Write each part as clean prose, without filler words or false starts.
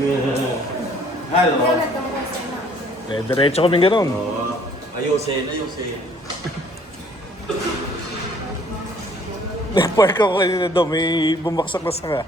Hello. Diretso kami gano'n. Ayusin, ayusin. Nag-park ako kanina doon, may bumaksak na sanga.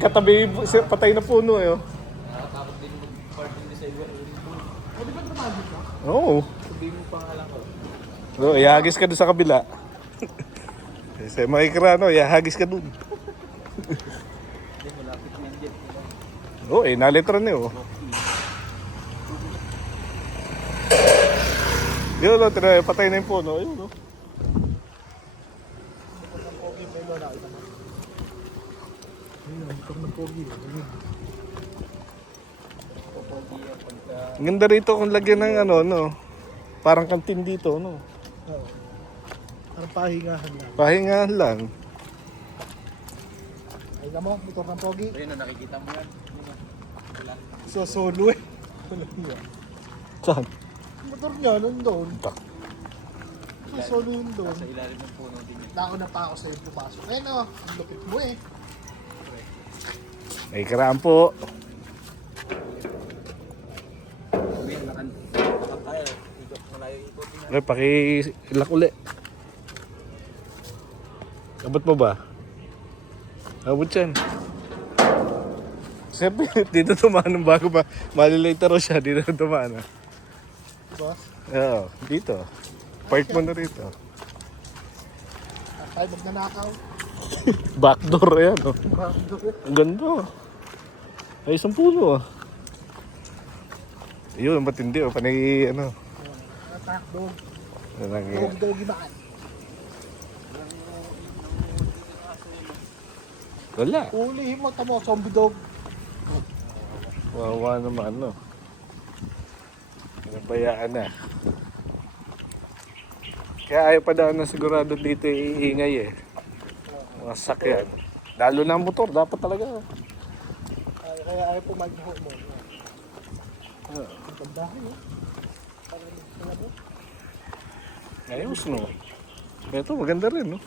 Katabi, patay na puno eh. Nakakatakot din mag-parking sa iba. O, di ba tumagod ka? Oo. Sabihin mo pangalan ko. So, ihagis ka doon sa kabila. Kasi makikirano, ihagis ka doon. Hindi, malapit na yung jet. Oo, nalitran eh. Oh. Yun, patay na yung puno. Ayun, oh. Ang ganda rito kung lagyan ng ano, parang kantin dito, no? Oo. Parang pahingahan lang. Pahingahan lang. Ay mo, motor ng pogi. Ayun, nakikita mo yan. Wala. So solo eh. Wala niya. Saan? Motor niya, nandun. Tak. So solo yun doon. Sa ilalim ng puno din yan. Nauna pa ako sa'yo pumasok. Eh no, ang lupit mo eh. May karaan po. Ayun, nakakaya. Ikot malayo ikot na. Ay, pakilak uli. Abot mo ba? Abot yan. Siyempre, dito tumaan ng bago pa. Malilate raw siya, dito tumaan. Diba? Oo, dito. Park mo na rito. Tayo magnanakaw. Backdoor, ayan. Oh. Bakit? Ang ganda. Ay, isang puno. Yun, matindi. Oh. Panay, ano. Attack dog. Nang, Dog ibaan. wala. Ulihin mo, tamo, zombie dog. Wawa naman, no. Pinabayaan na. Kaya ayaw pa daw na sigurado dito iingay eh. Mga sakyan. Lalo na ang motor, dapat talaga. Kaya ayaw pumagiho mo. Ang gandahan eh. Parang alam mo. Ayos, no. Ito, maganda rin, no.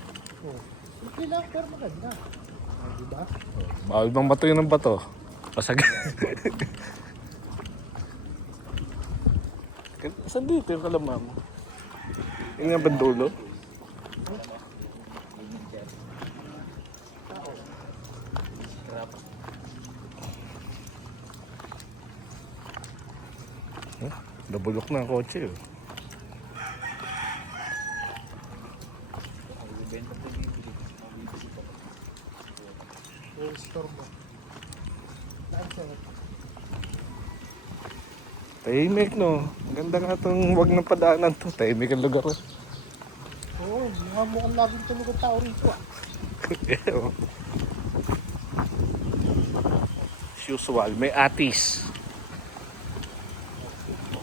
Okay lang, pero maganda. Diba? Bawal bang bato yun ng bato? Pasag. Saan dito yung kalama mo? Yung nga ba dulo? Nabulok na ang kotse. Oh. Store mo. Tahimik, no. Ang ganda nga itong wag ng padaanan to. Tahimik ang lugar. Oo, mukhang laging tulog ang tao rito ah. Oh. As usual, may atis.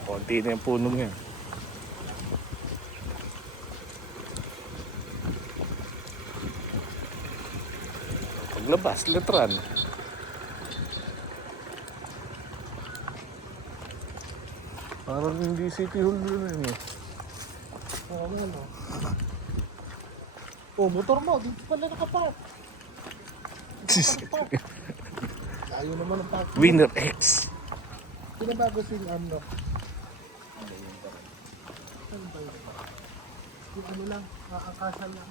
Konti na yung punong yan. Paglabas, letran. Parang hindi City Hall yun eh. Oo, ano. Oh, motor mo, dito pala nakapark. Layo naman ang park. Winner X. Pinabago si ano. Ano ba yun? Yung ano lang, nakakasya lang.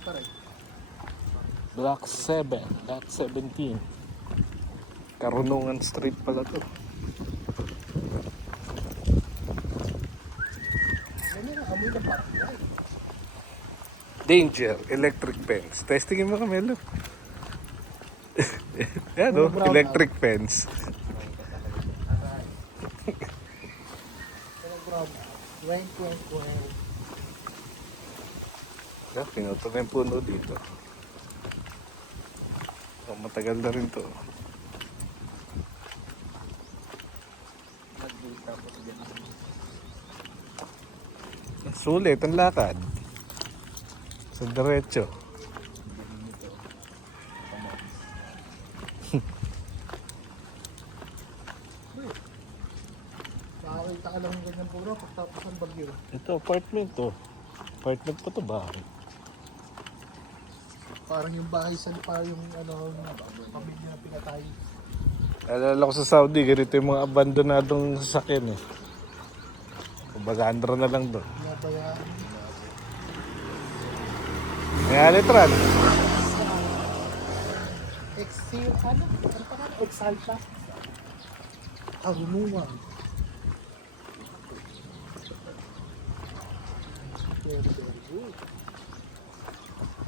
Ito rin. Block 7, Lot 17. Karunungan Street pala to. Ano na, amoy na park na. Danger, electric fence. Testingin mo kami, look. Yan o, Brown electric fence. Telegram. Wait. Yeah, pinuto na yung puno dito. So, matagal na rin to. Sulit ang lakad. Sa diretso. Nakakita ka lang ng ganyan puro pagtapos ng bagyo. Ito, apartment to. Apartment pa to ba? Parang yung bahay sa parang yung ano, pamilya na pinatay. Alala ko sa Saudi, ganito yung mga abandonadong sasakyan eh. Kumbaga, andra na lang doon. Pinabayaan. Kaya litran. Exil, ano? Ano pa nga? Exalta. Karunungan. Very, very good.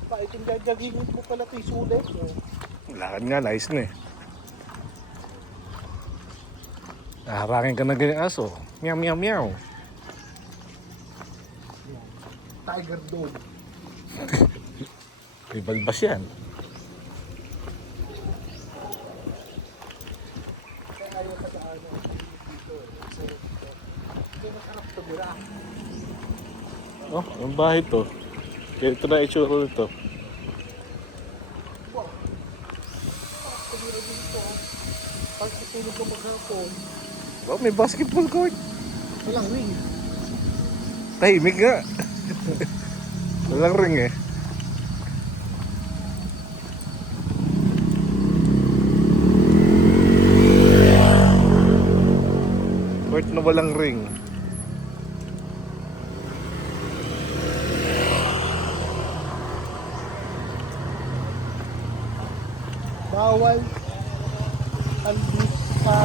Pa, itong gagagingin mo pala ito sulit. Lakad nga, nice na eh. Naharangin ka na ganyang aso. Meow, meow, meow. Tiger dog. May balbas yan. Kaya ayaw pa sa ano. Dito. Kasi dito. Hindi masarap ito bura. Oh, ang bahay to. Kaya ito na itsura nito. Wow. Masarap ito bura dito. Pag itulog ko maghapon. Oh, may basketball court. Walang ring. Tahimik nga. Walang ring eh. Court na walang ring. Bawal albus sa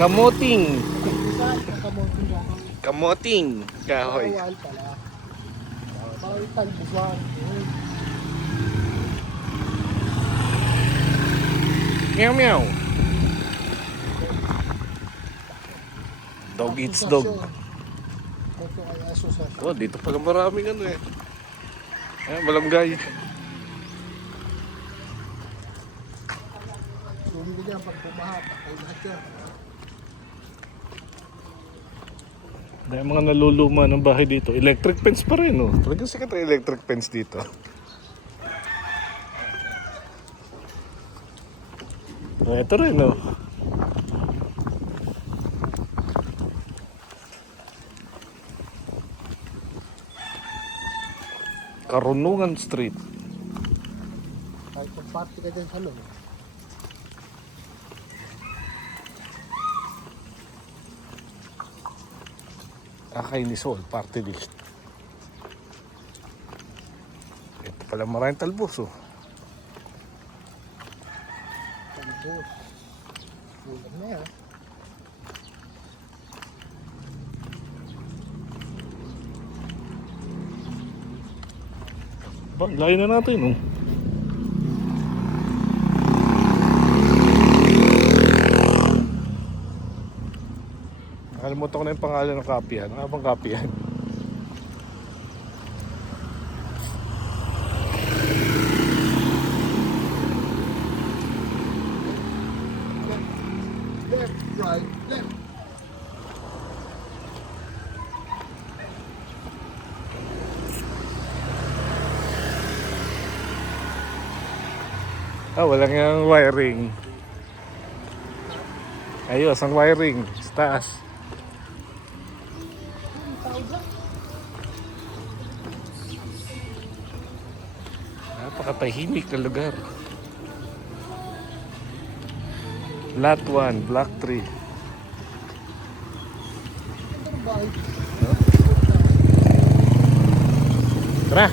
Kamuting. kamonting ako. Kamuting. Kahoy. Bawal pala. Bawal talbusan. Meow, meow. Dog eats dog. Ito ay asosasyon. Oh, dito pala maraming ano eh. Ayan, malunggay. Sulit ko dyan pag pumahat. Ay lahat yan. Dahil mga naluluma ng bahay dito. Electric fence pa rin oh. Talagang sikat ang electric fence dito. Ito rin oh. Karunungan Street. Kahit kung party ka dyan sa loob. Akay ni Sol, party list. Ito pala maraming talbos oh. Talbos. Kulang na yan. Ba, layo na natin oh. Nakalimutan ko na yung pangalan ng kapihan. Ano bang kapihan? Left, right, left. Ah, walang yung wiring. Ayos, ang wiring. Sa taas. Napakatahimik na lugar. Lot 1, Block 3. Tara!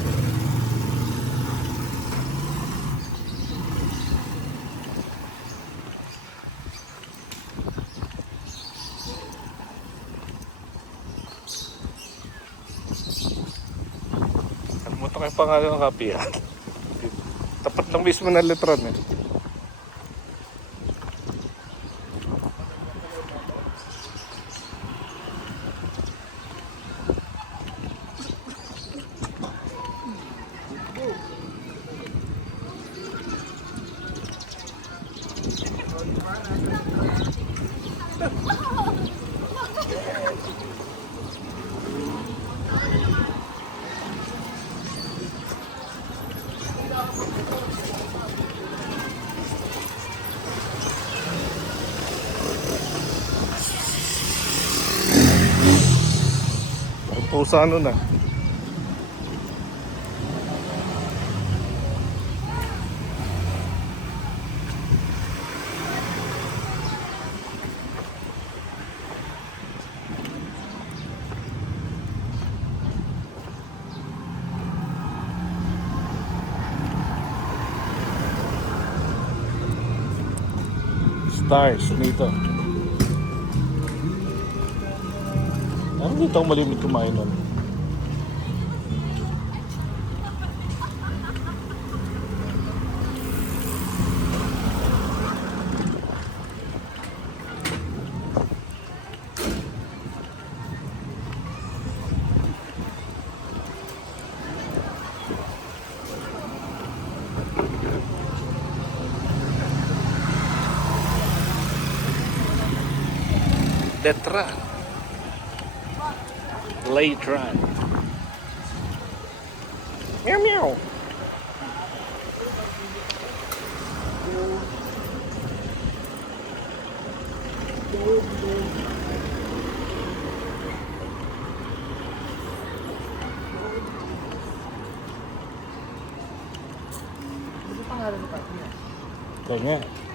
Kalimutan ko yung pangalan ng kapihan. Tapat lang mismo ng letran eh. Ang pusa ano na. stars dito. Ano dito ang malimit kumain nun? Detran. Latran. Meow meow. Ano pangalan ng pati niya? Kanya.